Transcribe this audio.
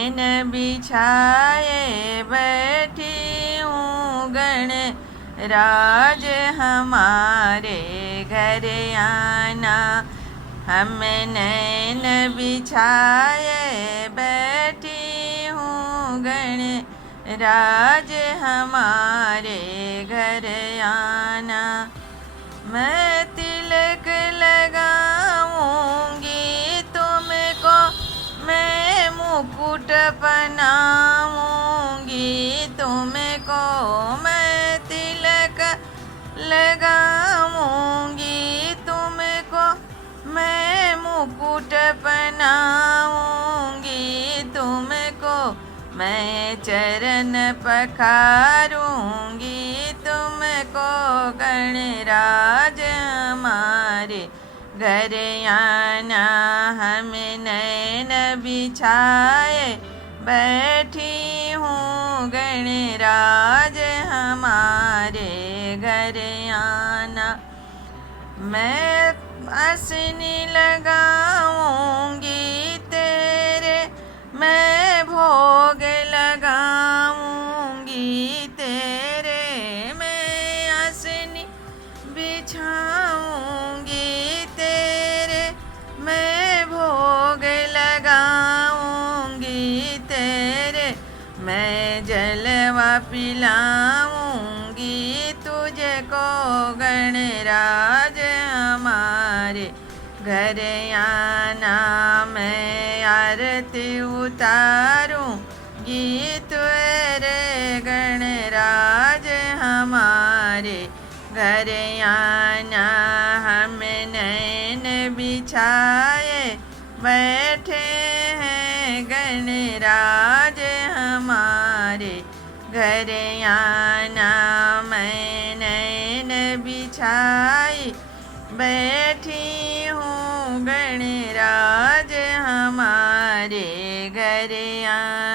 नैन बिछाए बैठी हूँ गणराज हमारे घर आना। हम नैन बिछाए बैठी हूँ गणराज हमारे घर आना। मैं तिलक लगाऊंगी तुमको, मैं मुकुट पहनाऊंगी तुमको, मैं तिलक लगाऊंगी तुमको, मैं मुकुट पहनाऊंगी तुमको, मैं चरण पखारूंगी तुमको गणराज हमारे घर आना। हम नैन बिछाए बैठी हूँ गणराज हमारे घर आना। मैं आसनी लगाऊंगी तेरे, मैं भोग लगाऊंगी तेरे, मैं आसनी बिछाऊंगी तेरे, मैं भोग लगाऊंगी तेरे, मैं जलवा पिलाऊंगी तुझको गणराज हमारे घर आना। मैं आरती उतारूंगी तेरे गणराज हमारे घर आना। हम नैन बिछाए बैठे हैं गणराज हमारे घर आना। मैं नैन बिछाई बैठी हूँ गणराज हमारे घर आना।